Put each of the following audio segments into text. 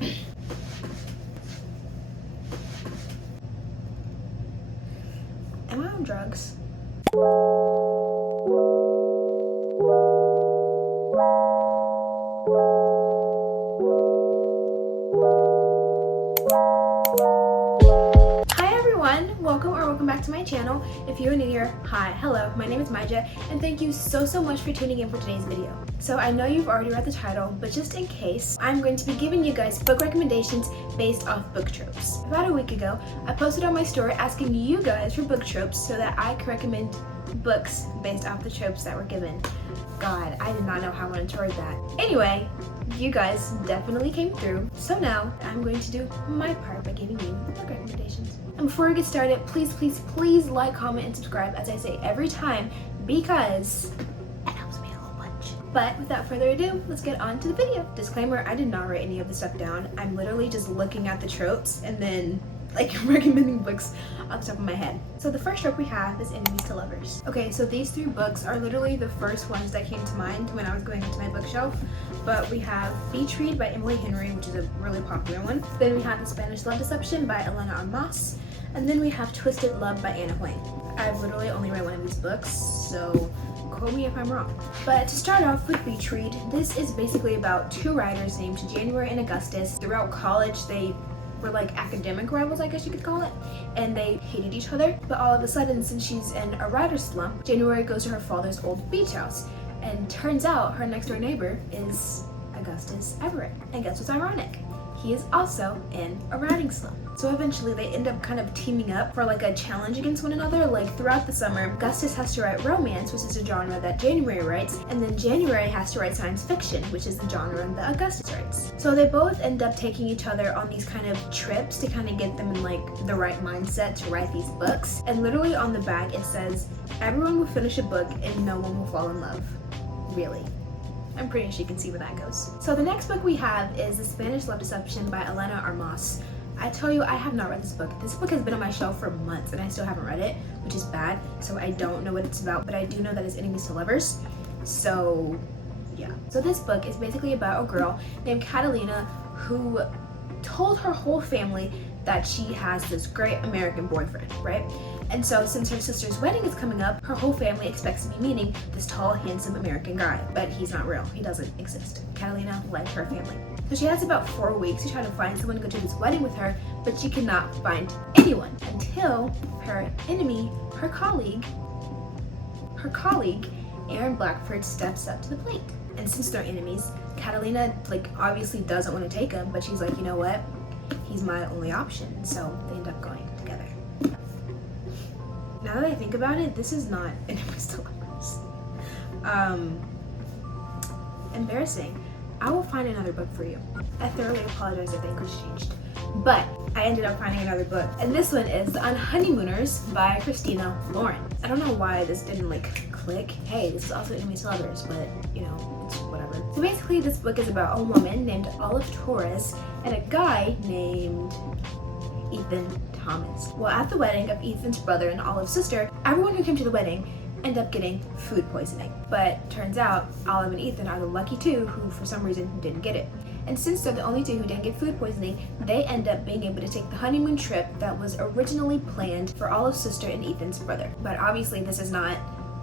Am I on drugs? Welcome back to my channel. If you're new here, hi, hello, my name is Maija, and thank you so much for tuning in for today's video. So I know you've already read the title, but just in case, I'm going to be giving you guys book recommendations based off book tropes. About a week ago, I posted on my story asking you guys for book tropes so that I could recommend books based off the tropes that were given. God, I did not know how I wanted to word that. Anyway, you guys definitely came through, so now I'm going to do my part by giving you book recommendations. And before we get started, please like, comment, and subscribe, as I say every time, because it helps me a whole bunch. But without further ado, let's get on to the video. Disclaimer, I did not write any of this stuff down. I'm literally just looking at the tropes and then recommending books off the top of my head. So the first trope we have is enemies to lovers. Okay, so these three books are literally the first ones that came to mind when I was going into my bookshelf. But we have Beach Read by Emily Henry, which is a really popular one. Then we have The Spanish Love Deception by Elena Armas. And then we have Twisted Love by Anna Huang. I've literally only read one of these books, so quote me if I'm wrong. But to start off with Beach Read, this is basically about two writers named January and Augustus. Throughout college, they were like academic rivals, I guess you could call it, and they hated each other. But all of a sudden, since she's in a writer's slump, January goes to her father's old beach house, and turns out her next door neighbor is Augustus Everett. And guess what's ironic? He is also in a writing slump. So eventually they end up kind of teaming up for like a challenge against one another. Like throughout the summer, Augustus has to write romance, which is a genre that January writes, and then January has to write science fiction, which is the genre that Augustus writes. So they both end up taking each other on these kind of trips to kind of get them in like the right mindset to write these books. And literally on the back it says, everyone will finish a book and no one will fall in love. Really. I'm pretty sure you can see where that goes. So the next book we have is The Spanish Love Deception by Elena Armas. I tell you, I have not read this book. This book has been on my shelf for months and I still haven't read it, which is bad. So I don't know what it's about, but I do know that it's enemies to lovers. So yeah. So this book is basically about a girl named Catalina who told her whole family that she has this great American boyfriend, right? And so since her sister's wedding is coming up, her whole family expects to be meeting this tall, handsome American guy, but he's not real. He doesn't exist. Catalina lied to her family. So she has about 4 weeks to try to find someone to go to this wedding with her, but she cannot find anyone until her enemy, her colleague, Aaron Blackford, steps up to the plate. And since they're enemies, Catalina obviously doesn't want to take him, but she's like, you know what? He's my only option. So they end up going together. Now that I think about it, this is not enemies to lovers. Embarrassing. I will find another book for you. I thoroughly apologize if English changed. But I ended up finding another book. And this one is On Honeymooners by Christina Lauren. I don't know why this didn't click. Hey, this is also enemies to lovers, but you know, it's whatever. So basically this book is about a woman named Olive Torres and a guy named Ethan Thomas. Well, at the wedding of Ethan's brother and Olive's sister, everyone who came to the wedding end up getting food poisoning. But turns out Olive and Ethan are the lucky two who for some reason didn't get it. And since they're the only two who didn't get food poisoning, they end up being able to take the honeymoon trip that was originally planned for Olive's sister and Ethan's brother. But obviously this is not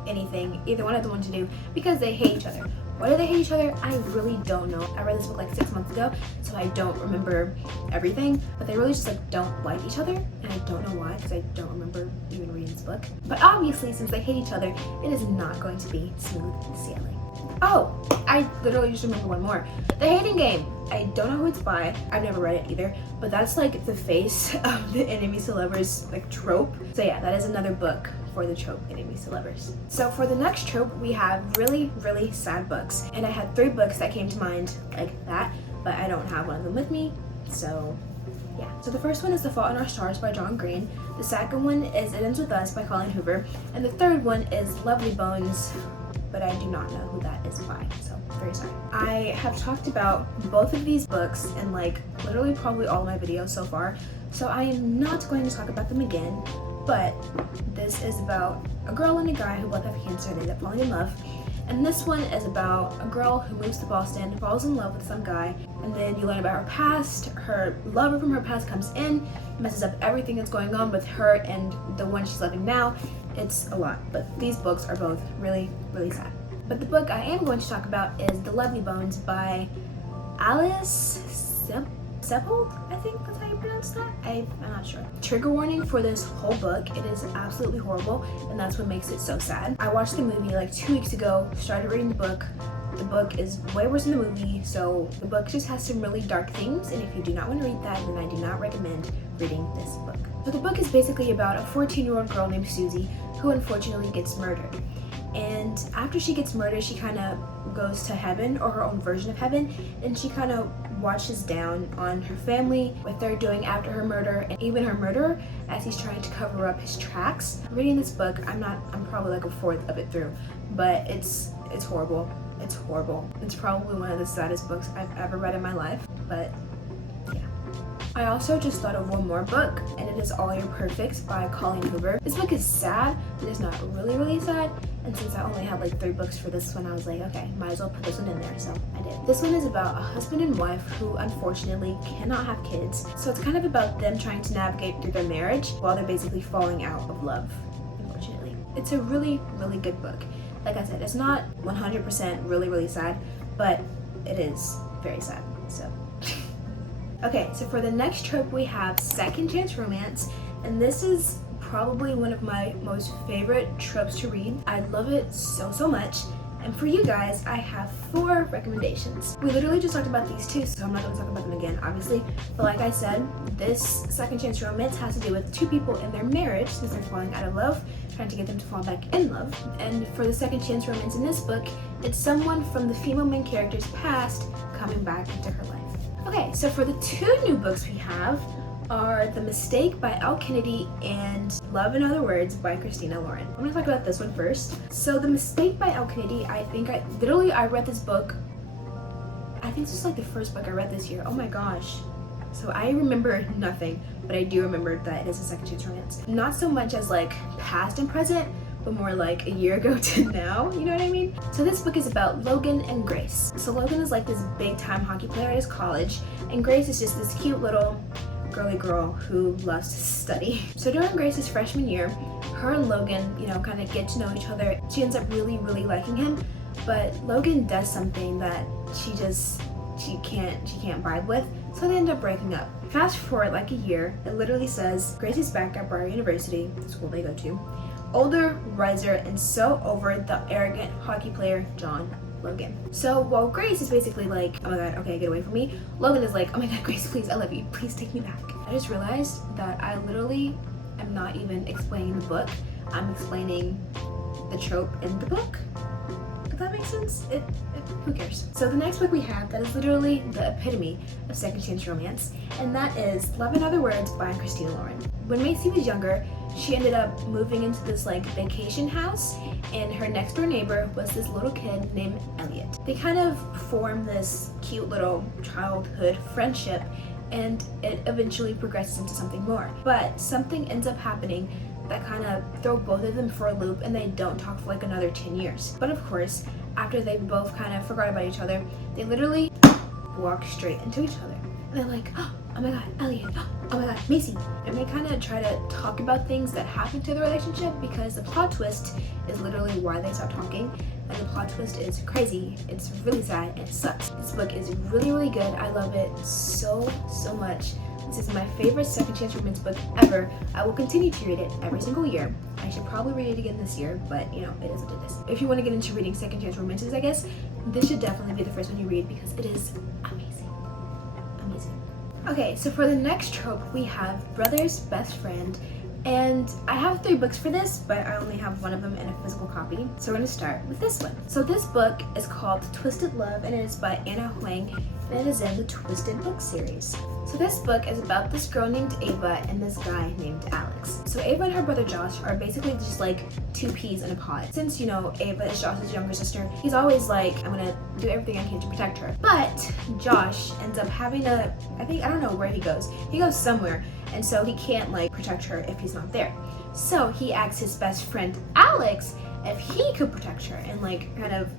anything either one of them want to do because they hate each other. Why do they hate each other? I really don't know. I read this book 6 months ago, so I don't remember everything, but they really just don't like each other, and I don't know why because I don't remember even reading this book. But obviously, since they hate each other, it is not going to be smooth sailing. Oh, I literally just remember one more. The Hating Game. I don't know who it's by. I've never read it either, but that's the face of the enemies to lovers trope. So yeah, that is another book for the trope enemies to lovers. So for the next trope, we have really sad books. And I had 3 books that came to mind like that, but I don't have one of them with me, so yeah. So the first one is The Fault in Our Stars by John Green. The second one is It Ends With Us by Colleen Hoover. And the third one is Lovely Bones, but I do not know who that is by, so very sorry. I have talked about both of these books in literally probably all of my videos so far, so I am not going to talk about them again. But this is about a girl and a guy who both have cancer. They end up falling in love, And this one is about a girl who moves to Boston, falls in love with some guy, and then you learn about her past. Her lover from her past comes in, messes up everything that's going on with her and the one she's loving now. It's a lot, but these books are both really, really sad. But the book I am going to talk about is The Lovely Bones by Alice Sepult, I think that's how you pronounce that. I'm not sure. Trigger warning for this whole book. It is absolutely horrible, and that's what makes it so sad. I watched the movie like 2 weeks ago, started reading the book. The book is way worse than the movie, so the book just has some really dark themes, and if you do not want to read that, then I do not recommend reading this book. So the book is basically about a 14-year-old girl named Susie who unfortunately gets murdered. And after she gets murdered, she kind of goes to heaven, or her own version of heaven, and she kind of watches down on her family, what they're doing after her murder, and even her murderer as he's trying to cover up his tracks. Reading this book, I'm probably like a fourth of it through, but it's horrible. It's horrible. It's probably one of the saddest books I've ever read in my life, but yeah. I also just thought of one more book, and it is All Your Perfects by Colleen Hoover. This book is sad, but it's not really, really sad. And since I only had like 3 books for this one, I was like, okay, might as well put this one in there, so I did. This one is about a husband and wife who unfortunately cannot have kids. So it's kind of about them trying to navigate through their marriage while they're basically falling out of love, unfortunately. It's a really, really good book. Like I said, it's not 100% really, really sad, but it is very sad, so. Okay, so for the next trope we have second chance romance, and this is probably one of my most favorite tropes to read. I love it so, so much. And for you guys, I have 4 recommendations. We literally just talked about these 2, so I'm not going to talk about them again, obviously. But like I said, this second chance romance has to do with 2 people in their marriage since they're falling out of love, trying to get them to fall back in love. And for the second chance romance in this book, it's someone from the female main character's past coming back into her life. Okay, so for the 2 new books we have are The Mistake by Elle Kennedy and Love in Other Words by Christina Lauren. I'm gonna talk about this one first. So The Mistake by Elle Kennedy, I read this book, I think this is like the first book I read this year. Oh my gosh. So I remember nothing, but I do remember that it is a second chance romance. Not so much as like past and present, but more like a year ago to now, you know what I mean? So this book is about Logan and Grace. So Logan is like this big time hockey player at his college, and Grace is just this cute little girly girl who loves to study. So during Grace's freshman year, her and Logan, kind of get to know each other. She ends up really, really liking him, but Logan does something that she can't vibe with, so they end up breaking up. Fast forward like a year, it literally says Grace is back at Bryan University, the school they go to, older, wiser, and so over the arrogant hockey player John Logan. So while Grace is basically like, oh my god, okay, get away from me, Logan is like, oh my god, Grace, please, I love you, please take me back. I just realized that I literally am not even explaining the book, I'm explaining the trope in the book. If that makes sense? Who cares? So the next book we have that is literally the epitome of second chance romance, and that is Love in Other Words by Christina Lauren. When Macy was younger, she ended up moving into this like vacation house, and her next door neighbor was this little kid named Elliot. They kind of formed this cute little childhood friendship, and it eventually progresses into something more. But something ends up happening that kind of throw both of them for a loop, and they don't talk for like another 10 years. But of course, after they both kind of forgot about each other, they literally walk straight into each other. And they're like, oh my god, Elliot, oh my god, Macy. And they kind of try to talk about things that happened to the relationship, because the plot twist is literally why they stopped talking. And the plot twist is crazy, it's really sad, and it sucks. This book is really, really good. I love it so, so much. This is my favorite second chance romance book ever. I will continue to read it every single year. I should probably read it again this year, but it is what it is. If you want to get into reading second chance romances, I guess, this should definitely be the first one you read, because it is amazing. Amazing. Okay, so for the next trope, we have Brother's Best Friend. And I have 3 books for this, but I only have one of them in a physical copy. So we're gonna start with this one. So this book is called Twisted Love, and it is by Anna Huang, and it is in the Twisted book series. So this book is about this girl named Ava and this guy named Alex. So Ava and her brother Josh are basically just like 2 peas in a pod. Since, Ava is Josh's younger sister, he's always like, I'm gonna do everything I can to protect her. But Josh ends up having I don't know where he goes. He goes somewhere, and so he can't like protect her if he's not there. So he asks his best friend Alex if he could protect her and like kind of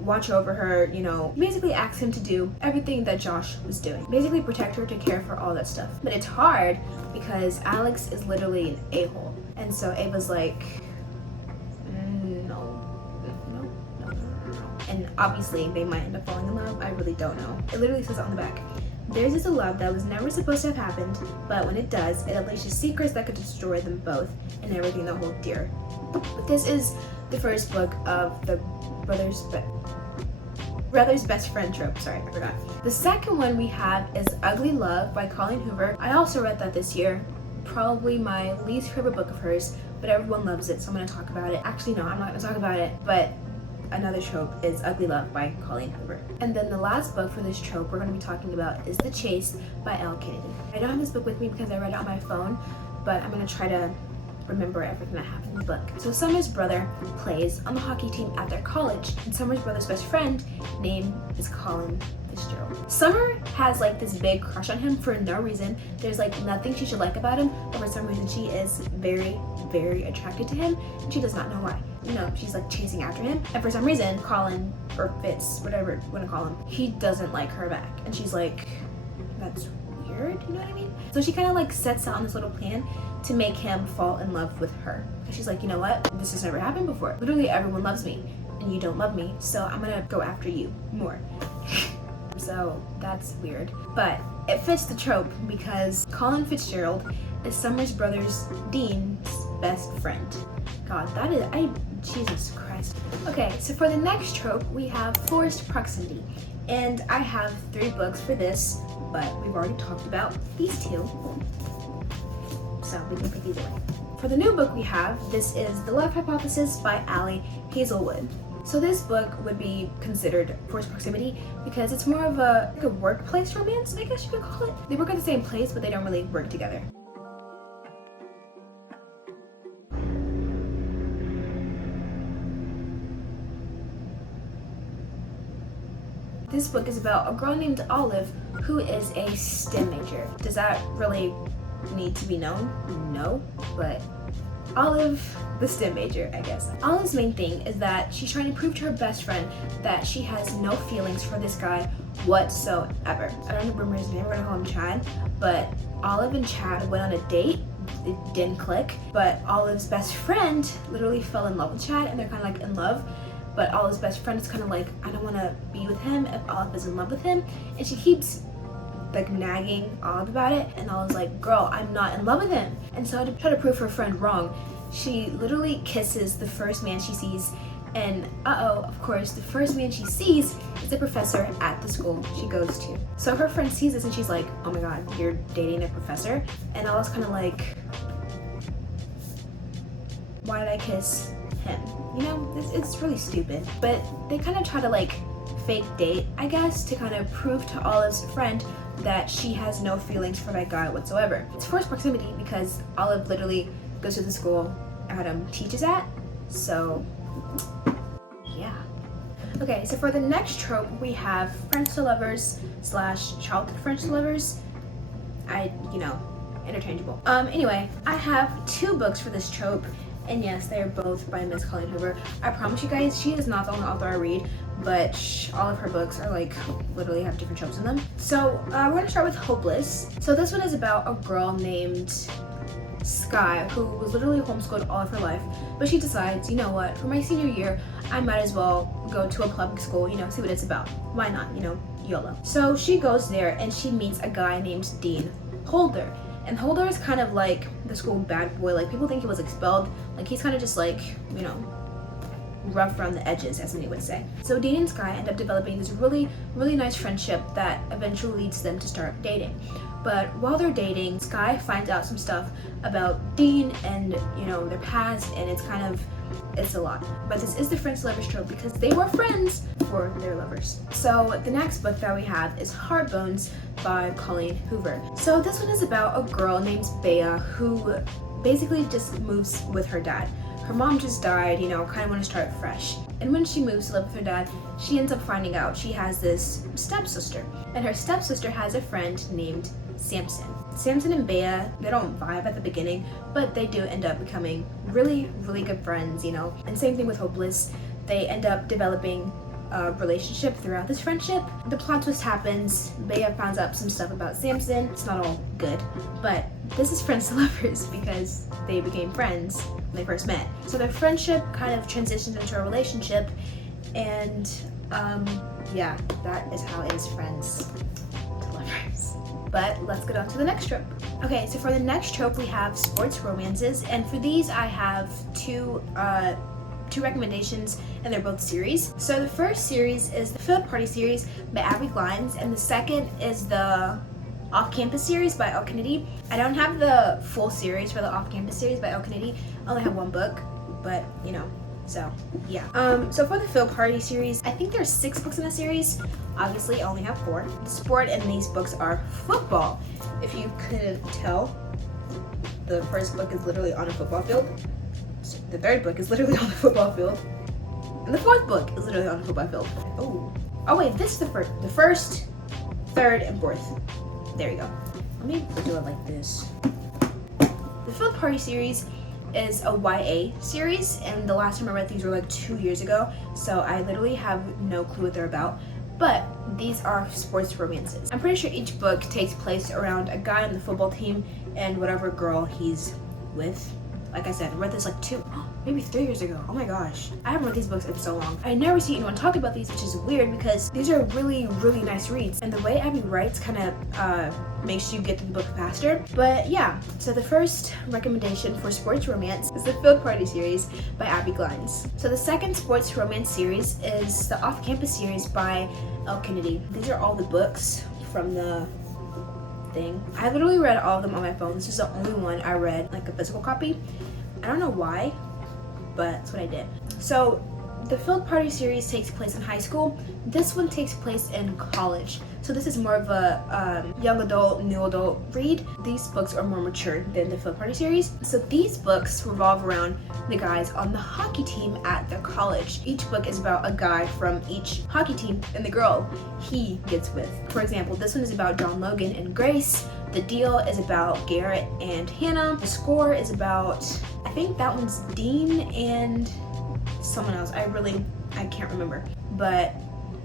watch over her, you know, basically ask him to do everything that Josh was doing. Basically protect her, to care for all that stuff. But it's hard because Alex is literally an a-hole. And so Ava's like, no. And obviously they might end up falling in love. I really don't know. It literally says it on the back. Theirs is a love that was never supposed to have happened, but when it does, it unleashes secrets that could destroy them both and everything they hold dear. But this is the first book of the brother's best friend trope. Sorry, I forgot. The second one we have is Ugly Love by Colleen Hoover. I also read that this year. Probably my least favorite book of hers, but everyone loves it, so I'm going to talk about it. Actually, no, I'm not going to talk about it, but another trope is Ugly Love by Colleen Hoover. And then the last book for this trope we're going to be talking about is The Chase by Elle Kennedy. I don't have this book with me because I read it on my phone, but I'm going to try to remember everything that happened in the book. So Summer's brother plays on the hockey team at their college, and Summer's brother's best friend name is Colin Fitzgerald. Summer has like this big crush on him for no reason. There's like nothing she should like about him, but for some reason she is very, very attracted to him, and she does not know why. You know, she's like chasing after him, and for some reason Colin, or Fitz, whatever you want to call him, he doesn't like her back, and she's like, that's weird, you know what I mean? So she kind of like sets out on this little plan to make him fall in love with her. And she's like, you know what? This has never happened before. Literally everyone loves me and you don't love me, so I'm gonna go after you more. So that's weird. But it fits the trope because Colin Fitzgerald is Summer's brother's Dean's best friend. God, that is, Jesus Christ. Okay, so for the next trope, we have forced proximity. And I have 3 books for this, but we've already talked about these 2. So we can pick either way. For the new book we have, this is The Love Hypothesis by Allie Hazelwood. So this book would be considered forced proximity because it's more of a workplace romance, I guess you could call it. They work at the same place, but they don't really work together. This book is about a girl named Olive who is a STEM major. Does that really need to be known? No, but Olive, the STEM major, I guess. Olive's main thing is that she's trying to prove to her best friend that she has no feelings for this guy whatsoever. I don't remember his name, we're gonna call him Chad, but Olive and Chad went on a date. It didn't click, but Olive's best friend literally fell in love with Chad, and they're kind of like in love. But Olive's best friend is kind of like, I don't want to be with him if Olive is in love with him, and she keeps like nagging Olive about it, and Olive's like, girl, I'm not in love with him. And so to try to prove her friend wrong, she literally kisses the first man she sees, and of course, the first man she sees is the professor at the school she goes to. So her friend sees this and she's like, oh my god, you're dating a professor? And Olive's kind of like, why did I kiss him? You know, it's really stupid. But they kind of try to like fake date, I guess, to kind of prove to Olive's friend that she has no feelings for that guy whatsoever. It's forced proximity because Olive literally goes to the school Adam teaches at, so yeah. Okay, so for the next trope we have French to lovers / childhood French to lovers. Interchangeable. Anyway, I have 2 books for this trope, and yes, they are both by Miss Colleen Hoover. I promise you guys, she is not the only author I read, but all of her books are like literally have different tropes in them. So we're gonna start with Hopeless. So this one is about a girl named Sky who was literally homeschooled all of her life, but she decides, you know what, for my senior year, I might as well go to a public school, see what it's about. Why not, YOLO. So she goes there and she meets a guy named Dean Holder. And Holder is kind of like the school bad boy. Like, people think he was expelled. Like, he's kind of just like, rough around the edges, as many would say. So Dean and Sky end up developing this really, really nice friendship that eventually leads them to start dating. But while they're dating, Sky finds out some stuff about Dean and, their past, and it's a lot. But this is the French lovers trope because they were friends before they were lovers. So the next book that we have is Heartbones by Colleen Hoover. So this one is about a girl named Bea who basically just moves with her dad. Her mom just died, kind of want to start fresh. And when she moves to live with her dad, she ends up finding out she has this stepsister. And her stepsister has a friend named Samson. Samson and Bea, they don't vibe at the beginning, but they do end up becoming really, really good friends, you know. And same thing with Hopeless. They end up developing a relationship throughout this friendship. The plot twist happens. Bea finds out some stuff about Samson. It's not all good, but this is friends to lovers because they became friends when they first met. So their friendship kind of transitions into a relationship, and yeah, that is how it is friends to lovers. But let's get on to the next trope. Okay, so for the next trope we have sports romances, and for these I have two recommendations, and they're both series. So the first series is the Field Party series by Abby Glines, and the second is the Off-Campus series by Elle Kennedy. I don't have the full series for the Off-Campus series by Elle Kennedy. I only have one book, but you know, so yeah. So for the Field Party series, I think there's 6 books in the series. Obviously, I only have 4. The sport in these books are football. If you couldn't tell, the first book is literally on a football field. The third book is literally on the football field. And the fourth book is literally on the football field. Oh wait, this is the first, third, and fourth. There you go. Let me do it like this. The Field Party series is a YA series, and the last time I read these were like 2 years ago, so I literally have no clue what they're about. But these are sports romances. I'm pretty sure each book takes place around a guy on the football team and whatever girl he's with. Like I said, I read this like 2, maybe 3 years ago. Oh my gosh. I haven't read these books in so long. I never see anyone talk about these, which is weird because these are really, really nice reads. And the way Abby writes kind of makes you get through the book faster. But yeah, so the first recommendation for sports romance is the Field Party series by Abby Glines. So the second sports romance series is the Off-Campus series by Elle Kennedy. These are all the books from the thing. I literally read all of them on my phone. This is the only one I read like a physical copy. I don't know why, but that's what I did. So the Field Party series takes place in high school. This one takes place in college. So this is more of a young adult, new adult read. These books are more mature than the Field Party series. So these books revolve around the guys on the hockey team at their college. Each book is about a guy from each hockey team and the girl he gets with. For example, this one is about John Logan and Grace. The Deal is about Garrett and Hannah. The Score is about, I think that one's Dean and someone else. I can't remember. But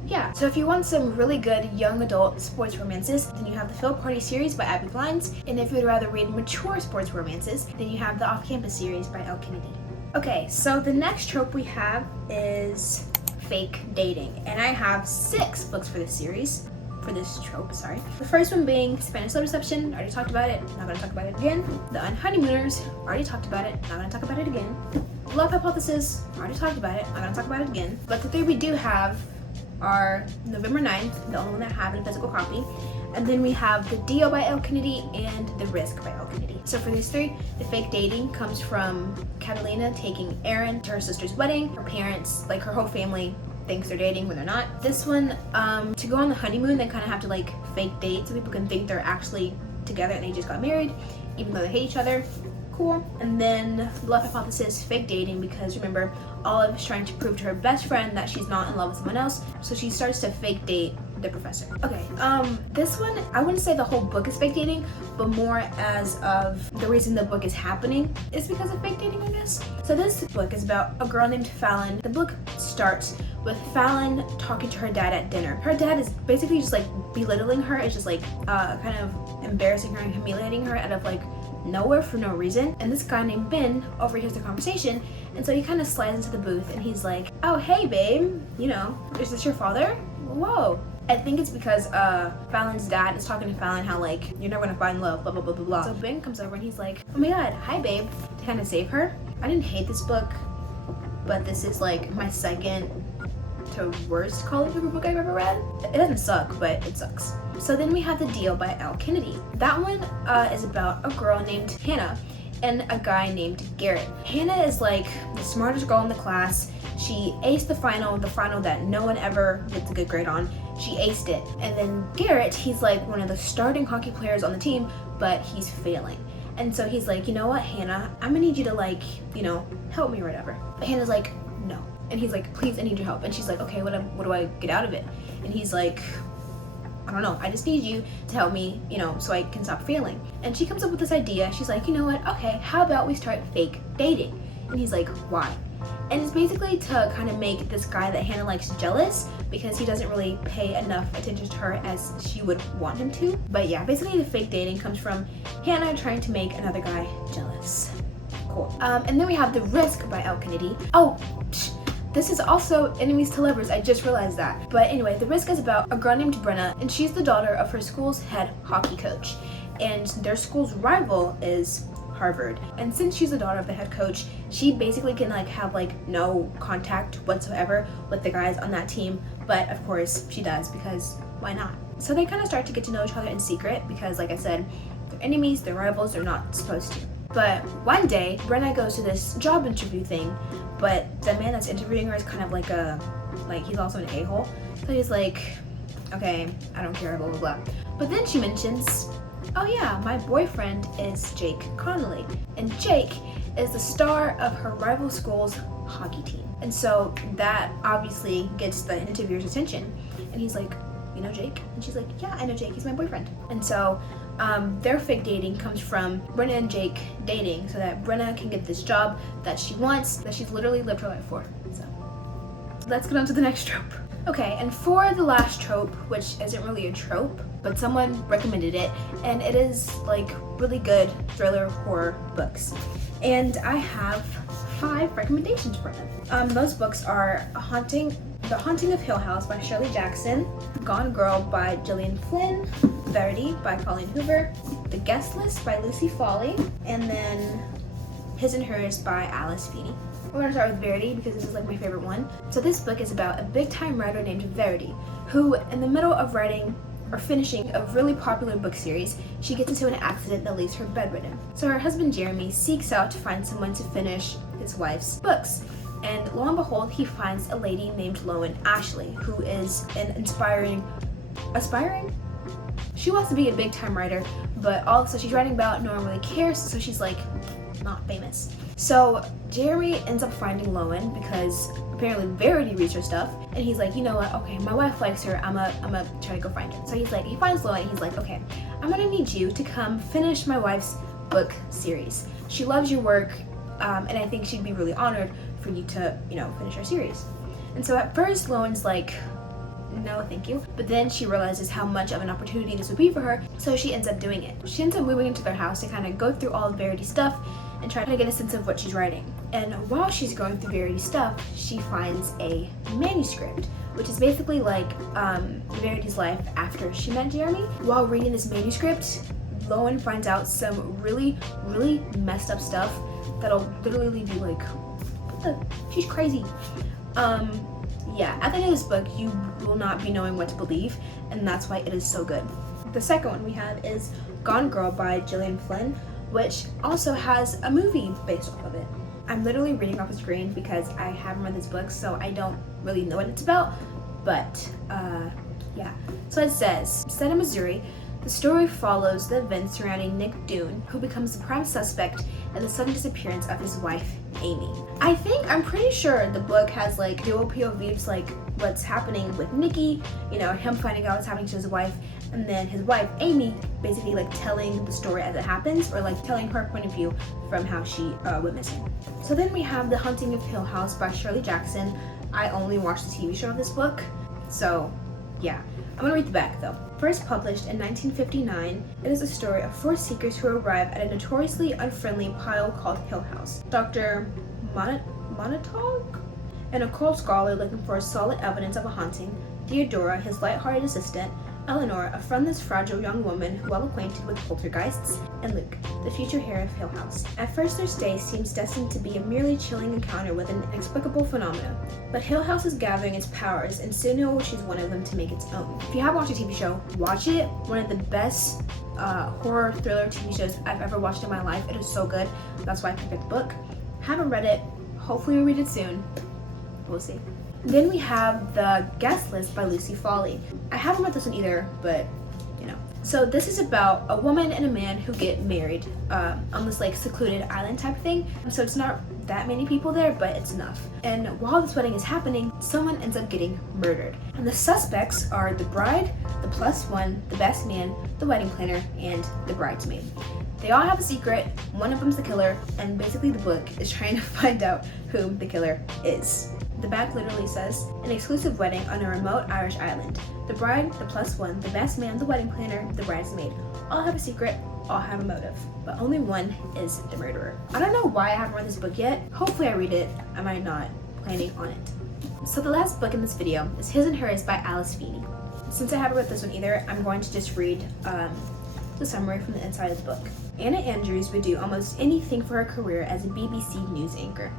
yeah, so if you want some really good young adult sports romances, then you have the Field Party series by Abby Glines. And if you'd rather read mature sports romances, then you have the Off-Campus series by Elle Kennedy. Okay, so the next trope we have is fake dating. And I have 6 books for this series. For this trope, sorry. The first one being Spanish Love Deception, already talked about it, not gonna talk about it again. The Unhoneymooners, already talked about it, not gonna talk about it again. Love Hypothesis, already talked about it, not gonna talk about it again. But the 3 we do have are November 9th, the only one that I have in a physical copy. And then we have The Deal by Elle Kennedy and The Risk by Elle Kennedy. So for these 3, the fake dating comes from Catalina taking Aaron to her sister's wedding. Her parents, like her whole family, thinks they're dating when they're not. This one, to go on the honeymoon, they kind of have to like fake date so people can think they're actually together and they just got married, even though they hate each other. Cool. And then Love Hypothesis, fake dating, because remember, Olive is trying to prove to her best friend that she's not in love with someone else, so she starts to fake date the professor. Okay, this one, I wouldn't say the whole book is fake dating, but more as of the reason the book is happening is because of fake dating, I guess. So this book is about a girl named Fallon. The book starts with Fallon talking to her dad at dinner. Her dad is basically just like belittling her. It's just like kind of embarrassing her and humiliating her out of like nowhere for no reason. And this guy named Ben overhears the conversation, and so he kind of slides into the booth and he's like, oh hey babe, you know, is this your father? Whoa. I think it's because Fallon's dad is talking to Fallon how like you're never gonna find love, blah blah blah blah blah. So Ben comes over and he's like, oh my god, hi babe, to kind of save her. I didn't hate this book, but this is like my second to worst college paper book I've ever read. It doesn't suck, but it sucks. So then we have The Deal by Elle Kennedy. That one is about a girl named Hannah and a guy named Garrett. Hannah is like the smartest girl in the class. She aced the final that no one ever gets a good grade on. She aced it. And then Garrett, he's like one of the starting hockey players on the team, but he's failing. And so he's like, you know what, Hannah, I'm gonna need you to like, you know, help me or whatever. But Hannah's like, no. And he's like, please, I need your help. And she's like, okay, what do I get out of it? And he's like, I don't know, I just need you to help me, so I can stop failing. And she comes up with this idea. She's like, you know what, okay, how about we start fake dating? And he's like, why? And it's basically to kind of make this guy that Hannah likes jealous, because he doesn't really pay enough attention to her as she would want him to. But yeah, basically the fake dating comes from Hannah trying to make another guy jealous. Cool. And then we have The Risk by Elle Kennedy. Oh, this is also enemies to lovers, I just realized that. But anyway, The Risk is about a girl named Brenna, and she's the daughter of her school's head hockey coach. And their school's rival is Harvard. And since she's the daughter of the head coach, she basically can have no contact whatsoever with the guys on that team. But of course she does, because why not? So they kind of start to get to know each other in secret, because like I said, they're enemies, they're rivals, they're not supposed to. But one day, Brenna goes to this job interview thing, but the man that's interviewing her is kind of he's also an a-hole. So he's like, okay, I don't care, blah, blah, blah. But then she mentions, oh yeah, my boyfriend is Jake Connolly. And Jake is the star of her rival school's hockey team. And so that obviously gets the interviewer's attention. And he's like, you know Jake? And she's like, yeah, I know Jake, he's my boyfriend. And so their fake dating comes from Brenna and Jake dating so that Brenna can get this job that she wants, that she's literally lived her life for. So let's get on to the next trope. Okay, and for the last trope, which isn't really a trope, but someone recommended it, and it is really good thriller horror books. And I have 5 recommendations for them. Those books are The Haunting of Hill House by Shirley Jackson, Gone Girl by Gillian Flynn, Verity by Colleen Hoover, The Guest List by Lucy Foley, and then His and Hers by Alice Feeney. We're going to start with Verity because this is my favorite one. So this book is about a big-time writer named Verity, who in the middle of writing or finishing a really popular book series, she gets into an accident that leaves her bedridden. So her husband Jeremy seeks out to find someone to finish his wife's books. And lo and behold, he finds a lady named Lowen Ashley, who is an aspiring? She wants to be a big-time writer, but also she's writing about no one really cares, so she's not famous. So Jeremy ends up finding Lowen because apparently Verity reads her stuff, and he's like, you know what, okay, my wife likes her, I'm gonna try to go find her. So he finds Lowen, and he's like, okay, I'm gonna need you to come finish my wife's book series. She loves your work, and I think she'd be really honored for you to, finish her series. And so at first Lowen's like, no thank you, but then she realizes how much of an opportunity this would be for her, so she ends up doing it. She ends up moving into their house to kind of go through all of Verity's stuff and try to get a sense of what she's writing. And while she's going through Verity's stuff, she finds a manuscript, which is basically Verity's life after she met Jeremy. While reading this manuscript, Lowen finds out some really, really messed up stuff that'll literally leave you what the? She's crazy. Yeah, at the end of this book, you will not be knowing what to believe, and that's why it is so good. The second one we have is Gone Girl by Gillian Flynn, which also has a movie based off of it. I'm literally reading off the screen because I haven't read this book, so I don't really know what it's about, but yeah. So it says, set in Missouri, the story follows the events surrounding Nick Doon, who becomes the prime suspect in the sudden disappearance of his wife, Amy. I'm pretty sure the book has dual POVs, what's happening with Nicky, him finding out what's happening to his wife, and then his wife, Amy, basically telling the story as it happens, or telling her point of view from how she went missing. So then we have The Haunting of Hill House by Shirley Jackson. I only watched the TV show of this book, so yeah. I'm gonna read the back though. First published in 1959, it is a story of 4 seekers who arrive at a notoriously unfriendly pile called Hill House. Dr. Montauk, an occult scholar looking for solid evidence of a haunting, Theodora, his light-hearted assistant, Eleanor, a friendless, fragile young woman well acquainted with poltergeists, and Luke, the future heir of Hill House. At first, their stay seems destined to be a merely chilling encounter with an inexplicable phenomenon, but Hill House is gathering its powers, and soon it will choose one of them to make its own. If you haven't watched the TV show, watch it. One of the best horror thriller TV shows I've ever watched in my life. It is so good. That's why I picked up the book. Haven't read it. Hopefully we'll read it soon. We'll see. Then we have The Guest List by Lucy Foley. I haven't read this one either, but you know. So this is about a woman and a man who get married on this like secluded island type thing. So it's not that many people there, but it's enough. And while this wedding is happening, someone ends up getting murdered. And the suspects are the bride, the +1, the best man, the wedding planner, and the bridesmaid. They all have a secret, one of them's the killer, and basically the book is trying to find out who the killer is. The back literally says, an exclusive wedding on a remote Irish island. The bride, the +1, the best man, the wedding planner, the bridesmaid, all have a secret, all have a motive, but only one is the murderer. I don't know why I haven't read this book yet. Hopefully I read it. I might not. Planning on it. So the last book in this video is His and Hers by Alice Feeney. Since I haven't read this one either, I'm going to just read the summary from the inside of the book. Anna Andrews would do almost anything for her career as a BBC news anchor.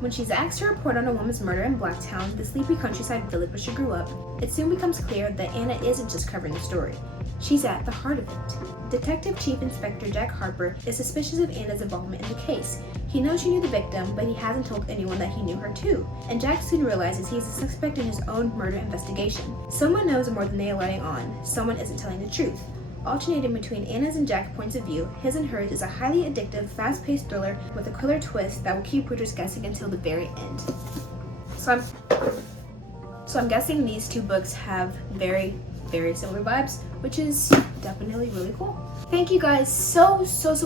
When she's asked to report on a woman's murder in Blacktown, the sleepy countryside village where she grew up, it soon becomes clear that Anna isn't just covering the story. She's at the heart of it. Detective Chief Inspector Jack Harper is suspicious of Anna's involvement in the case. He knows she knew the victim, but he hasn't told anyone that he knew her too. And Jack soon realizes he's a suspect in his own murder investigation. Someone knows more than they are letting on. Someone isn't telling the truth. Alternating between Anna's and Jack's points of view, His and Hers is a highly addictive, fast-paced thriller with a killer twist that will keep readers guessing until the very end. So I'm guessing these two books have very similar vibes, which is definitely really cool. Thank you guys so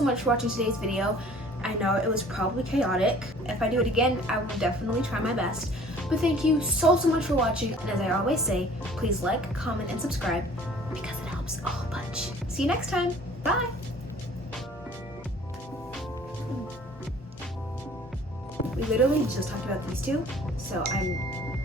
much for watching today's video. I know it was probably chaotic. If I do it again, I will definitely try my best. But thank you so much for watching, and as I always say, please like, comment, and subscribe because it helps a whole bunch. See you next time. Bye! We literally just talked about these two, so I'm